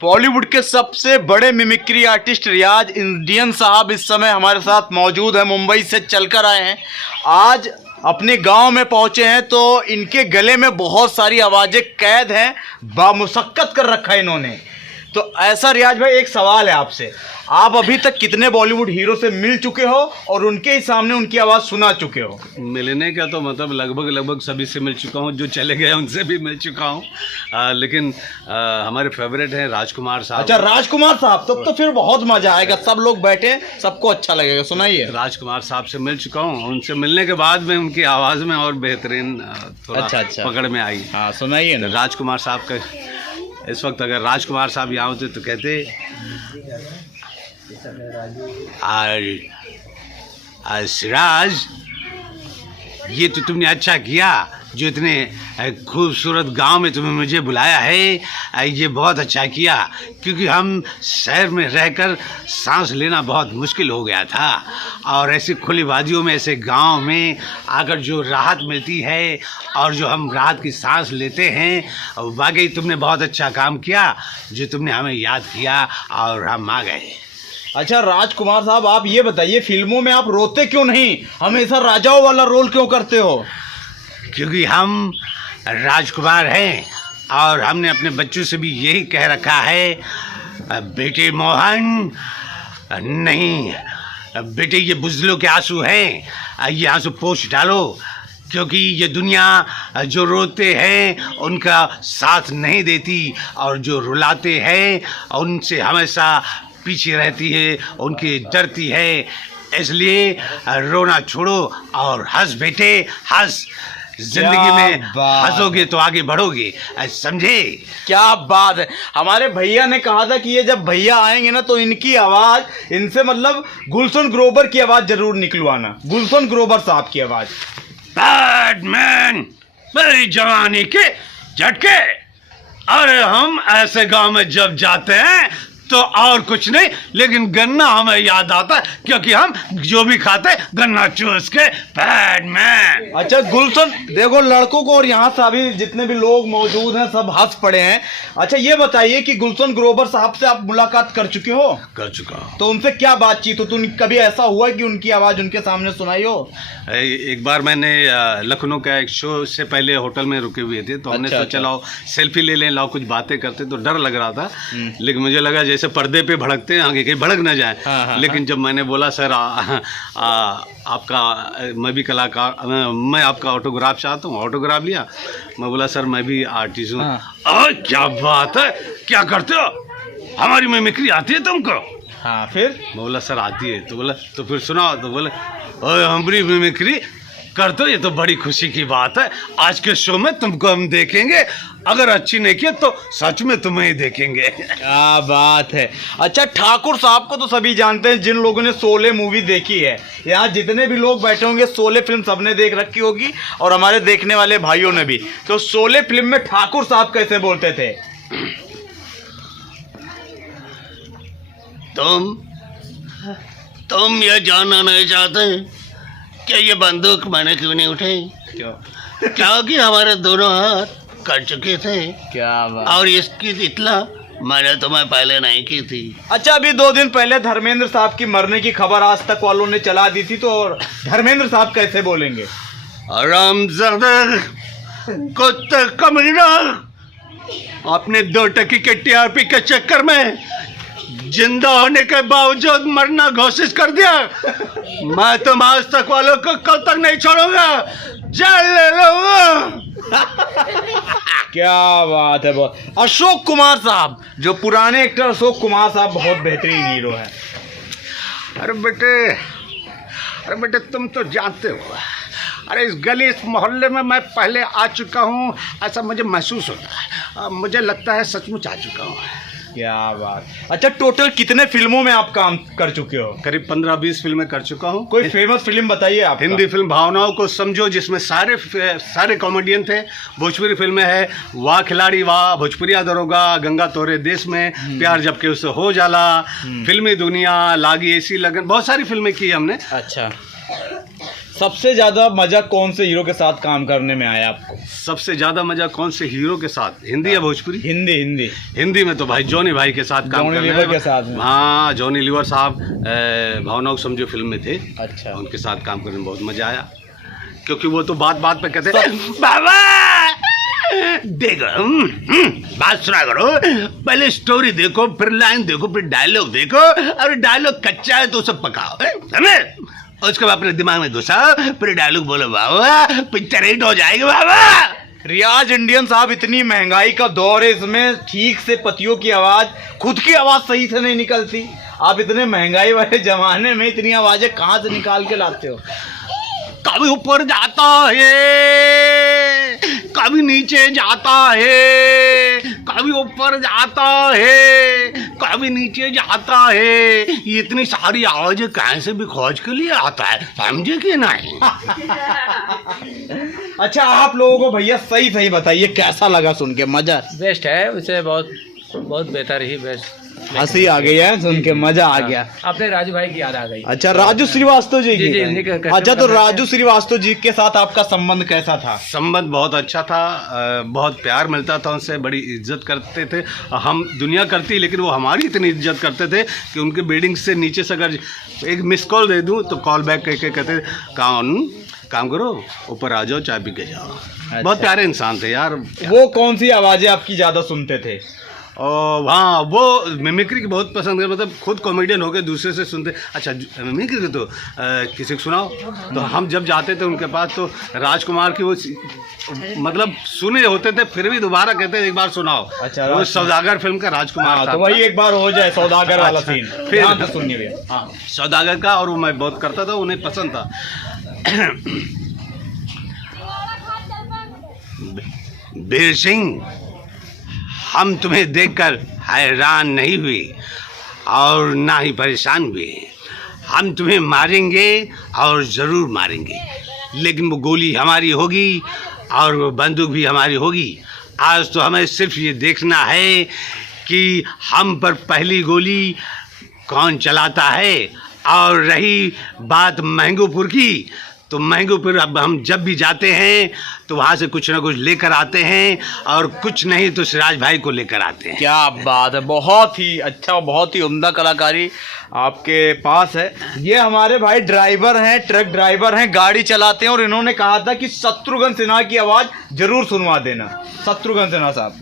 बॉलीवुड के सबसे बड़े मिमिक्री आर्टिस्ट रियाज इंडियन साहब इस समय हमारे साथ मौजूद है। मुंबई से चलकर आए हैं, आज अपने गांव में पहुंचे हैं। तो इनके गले में बहुत सारी आवाज़ें कैद हैं, बामुशक्कत कर रखा है इन्होंने। तो ऐसा रियाज भाई, एक सवाल है आपसे, आप अभी तक कितने बॉलीवुड हीरो से मिल चुके हो और उनके ही सामने उनकी आवाज़ सुना चुके हो? मिलने का तो मतलब लगभग सभी से मिल चुका हूँ, जो चले गए उनसे भी मिल चुका हूँ। लेकिन हमारे फेवरेट हैं राजकुमार साहब। अच्छा, राजकुमार साहब, तो फिर बहुत मजा आएगा, सब लोग बैठे, सबको अच्छा लगेगा। सुनाइए। राजकुमार साहब से मिल चुका हूँ, उनसे मिलने के बाद में उनकी आवाज़ में और बेहतरीन थोड़ा अच्छा पकड़ में आई। हाँ, सुनाइए ना। राजकुमार साहब का इस वक्त अगर राजकुमार साहब यहाँ होते तो कहते सिराज, ये तो तुमने अच्छा किया जो इतने खूबसूरत गांव में तुम्हें मुझे बुलाया है। ये बहुत अच्छा किया, क्योंकि हम शहर में रहकर सांस लेना बहुत मुश्किल हो गया था, और ऐसी खुली वादियों में, ऐसे गांव में आकर जो राहत मिलती है और जो हम राहत की सांस लेते हैं, वाकई तुमने बहुत अच्छा काम किया जो तुमने हमें याद किया और हम आ गए। अच्छा राजकुमार साहब, आप ये बताइए, फिल्मों में आप रोते क्यों नहीं, हमेशा राजाओं वाला रोल क्यों करते हो? क्योंकि हम राजकुमार हैं और हमने अपने बच्चों से भी यही कह रखा है, बेटे मोहन नहीं, बेटे ये बुज़दिलों के आंसू हैं, ये आंसू पोंछ डालो, क्योंकि ये दुनिया जो रोते हैं उनका साथ नहीं देती, और जो रुलाते हैं उनसे हमेशा पीछे रहती है, उनकी डरती है। इसलिए रोना छोड़ो और हंस बेटे, हंस। जिंदगी में हंसोगे तो आगे बढ़ोगे, समझे? क्या बात है। हमारे भैया ने कहा था कि ये जब भैया आएंगे ना तो इनकी आवाज, इनसे मतलब गुलशन ग्रोवर की आवाज जरूर निकलवाना, गुलशन ग्रोवर साहब की आवाज। बैडमैन, मेरी जवानी के झटके। अरे हम ऐसे गांव में जब जाते हैं तो और कुछ नहीं, लेकिन गन्ना हमें याद आता है, क्योंकि हम जो भी खाते गन्ना चूस के। बैडमैन। अच्छा गुलशन, देखो लड़कों को और यहाँ से अभी जितने भी लोग मौजूद हैं सब हंस पड़े हैं। अच्छा ये बताइए कि गुलशन ग्रोवर साहब से आप मुलाकात कर चुके हो? कर चुका हूँ। तो उनसे क्या बातचीत हो? तो कभी ऐसा हुआ कि उनकी आवाज उनके सामने सुनाई हो? एक बार मैंने लखनऊ का एक शो से पहले होटल में रुके हुए थे, तो हमने सोचा लाओ सेल्फी ले लें, लाओ कुछ बातें करते। तो डर लग रहा था, लेकिन मुझे लगा जैसे पर्दे पे भड़कते हैं आगे, कहीं भड़क ना जाए। लेकिन जब मैंने बोला सर आपका, मैं भी कलाकार, मैं आपका ऑटोग्राफ चाहता हूँ, ऑटोग्राफ लिया। मैं बोला सर मैं भी आर्टिस्ट हूँ। क्या बात है, क्या करते हो, हमारी मिमिक्री आती है तुमको? हाँ, फिर मैं बोला सर आती है। तो बोला तो फिर सुनाओ। तो बोले हमारी मिमिक्री कर दो, ये तो बड़ी खुशी की बात है। आज के शो में तुमको हम देखेंगे, अगर अच्छी नहीं की तो सच में तुम्हें ही देखेंगे। क्या बात है। अच्छा ठाकुर साहब को तो सभी जानते हैं, जिन लोगों ने शोले मूवी देखी है, यहाँ जितने भी लोग बैठे होंगे शोले फिल्म सबने देख रखी होगी, और हमारे देखने वाले भाइयों ने भी। तो शोले फिल्म में ठाकुर साहब कैसे बोलते थे? तुम ये जानना नहीं चाहते कि ये बंदूक मैंने क्यों नहीं उठाई? क्योंकि हमारे दोनों हाथ कट चुके थे। क्या बात। और इसकी इतला मैंने तुम्हें पहले नहीं की थी। अच्छा, अभी 2 दिन पहले धर्मेंद्र साहब की मरने की खबर आज तक वालों ने चला दी थी, तो धर्मेंद्र साहब कैसे बोलेंगे? आरामजादा कुत्ते कमीना, अपने 2 टकी के टीआरपी के चक्कर में जिंदा होने के बावजूद मरना घोषित कर दिया। मैं तुम आज तक वालों को कब तक नहीं छोड़ूंगा, जान ले लो। क्या बात है। बहुत। अशोक कुमार साहब, जो पुराने एक्टर अशोक कुमार साहब बहुत बेहतरीन हीरो है। अरे बेटे तुम तो जानते हो, अरे इस गली, इस मोहल्ले में मैं पहले आ चुका हूँ, ऐसा मुझे महसूस होता है। मुझे लगता है सचमुच आ चुका हूँ। क्या बात। अच्छा टोटल कितने फिल्मों में आप काम कर चुके हो? करीब 15-20 फिल्में कर चुका हूँ। कोई फेमस फिल्म बताइए आप। हिंदी फिल्म भावनाओं को समझो, जिसमें सारे कॉमेडियन थे। भोजपुरी फिल्में है वाह खिलाड़ी वाह, भोजपुरिया दरोगा, गंगा तोरे देश में, प्यार जब के उससे हो जाला, फिल्मी दुनिया, लागी ऐसी लगन, बहुत सारी फिल्में की हमने। अच्छा, सबसे ज्यादा मजा कौन से हीरो के साथ काम करने में आया आपको? सबसे ज्यादा मजा कौन से हीरो के साथ, हिंदी या भोजपुरी? हिंदी हिंदी। हिंदी में तो भाई जॉनी भाई के साथ काम जॉनी करने लीवर में। के साथ में। हाँ, जॉनी लीवर साहब भावनाओं को समझो फिल्म में थे। अच्छा। उनके साथ काम करने में बहुत मजा आया, क्योंकि वो तो बात बात पे कहते बाबा देखो, बात सुना करो, पहले स्टोरी देखो, फिर लाइन देखो, फिर डायलॉग देखो, और डायलॉग कच्चा है तो उसे पकाओ, समझे? उसके बाद अपने दिमाग में घुसाओ, फिर डायलॉग बोलो, बाबा पिक्चर हिट हो जाएगी बाबा। रियाज इंडियन साहब, इतनी महंगाई का दौर है, इसमें ठीक से पतियों की आवाज, खुद की आवाज सही से नहीं निकलती। आप इतने महंगाई वाले जमाने में इतनी आवाजें कहाँ से निकाल के लाते हो? कभी ऊपर जाता है, कभी नीचे जाता है, कभी ऊपर जाता है, कभी नीचे जाता है, ये इतनी सारी आवाजें कहाँ से भी खोज के लिए आता है, समझे कि नहीं? अच्छा, आप लोगों को भैया सही सही बताइए, कैसा लगा सुन के? मजा? बेस्ट है, उसे बहुत बहुत बेहतर ही, बेस्ट। हंसी आ गई है सुन के, मजा आ गया। अपने राजू भाई की याद आ गई। अच्छा, राजू श्रीवास्तव जी जी, की? जी, अच्छा, तो राजू श्रीवास्तव जी के साथ आपका संबंध कैसा था? संबंध बहुत अच्छा था, बहुत प्यार मिलता था उनसे, बड़ी इज्जत करते थे। हम दुनिया करती, लेकिन वो हमारी इतनी इज्जत करते थे कि उनके बिल्डिंग से नीचे से अगर एक मिस कॉल दे दूं तो कॉल बैक करके कहते, काम करो, ऊपर आ जाओ, चाय पी के जाओ। अच्छा। बहुत प्यारे इंसान थे यार। वो कौन सी आवाजें आपकी ज्यादा सुनते थे? और हाँ, वो मिमिक्री की बहुत पसंद है, मतलब खुद कॉमेडियन होकर दूसरे से सुनते। अच्छा, मिमिक्री की तो किसी को सुनाओ। तो हम जब जाते थे उनके पास तो राजकुमार की वो मतलब सुने होते थे, फिर भी दोबारा कहते थे एक बार सुनाओ। अच्छा, वो सौदागर फिल्म का राजकुमार था। तो वही एक बार हो जाए, सौदागर वाला अच्छा, सीन फिर ध्यान से सुनिए भैया। हाँ, सौदागर का, और वो मैं बहुत करता था, उन्हें पसंद था। बीर सिंह, हम तुम्हें देखकर हैरान नहीं हुए और ना ही परेशान हुए। हम तुम्हें मारेंगे और ज़रूर मारेंगे, लेकिन वो गोली हमारी होगी और वो बंदूक भी हमारी होगी। आज तो हमें सिर्फ ये देखना है कि हम पर पहली गोली कौन चलाता है। और रही बात महंगूपुर की, तो महंगूपुर अब हम जब भी जाते हैं तो वहाँ से कुछ ना कुछ लेकर आते हैं, और कुछ नहीं तो सिराज भाई को लेकर आते हैं। क्या बात है, बहुत ही अच्छा, बहुत ही उम्दा कलाकारी आपके पास है। ये हमारे भाई ड्राइवर हैं, ट्रक ड्राइवर हैं, गाड़ी चलाते हैं, और इन्होंने कहा था कि शत्रुघ्न सिन्हा की आवाज जरूर सुनवा देना। शत्रुघ्न सिन्हा साहब,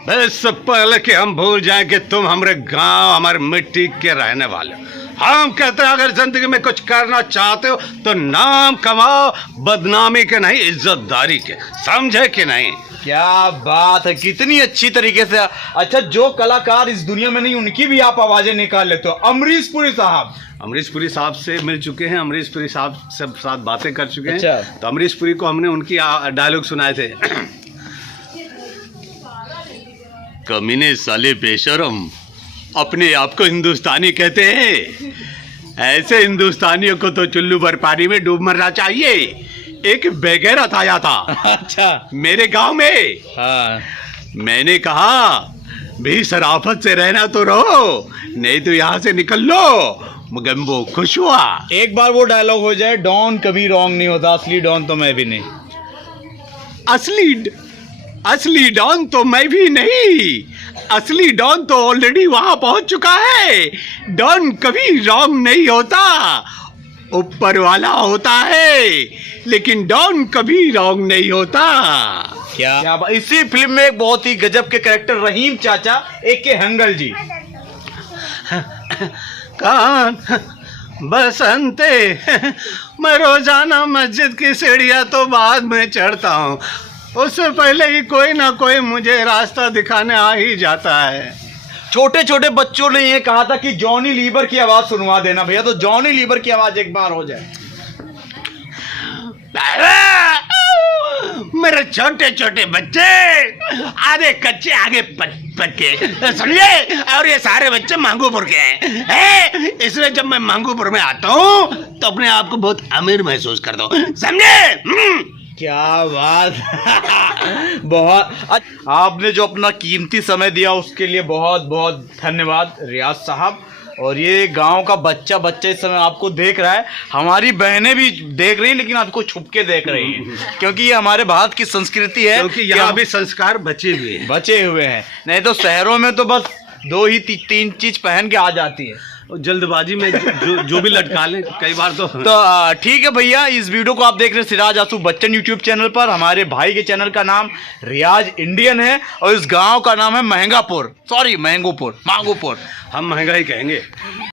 बस पहले कि हम भूल जाएं कि तुम हमारे गांव, हमारे मिट्टी के रहने वाले हो। हम कहते हैं अगर जिंदगी में कुछ करना चाहते हो तो नाम कमाओ, बदनामी के नहीं, इज्जतदारी के, समझे कि नहीं? क्या बात है, कितनी अच्छी तरीके से। अच्छा, जो कलाकार इस दुनिया में नहीं, उनकी भी आप आवाजें निकाल लेते हो। अमरीश पुरी साहब, अमरीश पुरी साहब से मिल चुके हैं, अमरीश पुरी साहब से साथ बातें कर चुके हैं। अच्छा। तो अमरीश पुरी को हमने उनकी डायलॉग सुनाए थे। कमीने साले बेशरम, अपने आप को हिंदुस्तानी कहते हैं। ऐसे हिंदुस्तानियों को तो चुल्लू भर पानी में डूब मरना चाहिए। एक बेगैरत आया था अच्छा, मेरे गांव में। हाँ, मैंने कहा भी शराफत से रहना तो रहो, नहीं तो यहाँ से निकल लो। मगर वो खुश हुआ। एक बार वो डायलॉग हो जाए, डॉन कभी रॉन्ग नहीं होता, असली डॉन तो मैं भी नहीं। असली डॉन तो मैं भी नहीं, असली डॉन तो ऑलरेडी वहां पहुंच चुका है। डॉन कभी रॉन्ग नहीं होता, ऊपर वाला होता है, लेकिन डॉन कभी रॉन्ग नहीं होता। क्या इसी फिल्म में एक बहुत ही गजब के कैरेक्टर रहीम चाचा A.K. हंगल जी। कान बसंते, मैं रोजाना मस्जिद की सीढ़ियां तो बाद में चढ़ता हूँ, उससे पहले ही कोई ना कोई मुझे रास्ता दिखाने आ ही जाता है। छोटे छोटे बच्चों ने ये कहा था कि जॉनी लीवर की आवाज सुनवा देना भैया, तो जॉनी लीवर की आवाज एक बार हो जाए। मेरे छोटे छोटे बच्चे, आधे कच्चे आगे पक्के, समझे? और ये सारे बच्चे मांगूपुर के हैं। इसलिए जब मैं मांगूपुर में आता हूँ तो अपने आप को बहुत अमीर महसूस करता हूँ, समझे? क्या बात। बहुत आपने जो अपना कीमती समय दिया उसके लिए बहुत बहुत धन्यवाद रियाज साहब। और ये गांव का बच्चा इस समय आपको देख रहा है, हमारी बहनें भी देख रही हैं लेकिन आपको छुप के देख रही हैं क्योंकि ये हमारे भारत की संस्कृति है, क्योंकि यहाँ भी संस्कार बचे हुए हैं। नहीं तो शहरों में तो बस 2 ही 3 चीज पहन के आ जाती है, और जल्दबाजी में जो भी लटका लें कई बार तो ठीक है भैया। इस वीडियो को आप देख रहे हैं सिराज आसू बच्चन यूट्यूब चैनल पर। हमारे भाई के चैनल का नाम रियाज इंडियन है और इस गांव का नाम है महंगोपुर। हम महंगा ही कहेंगे।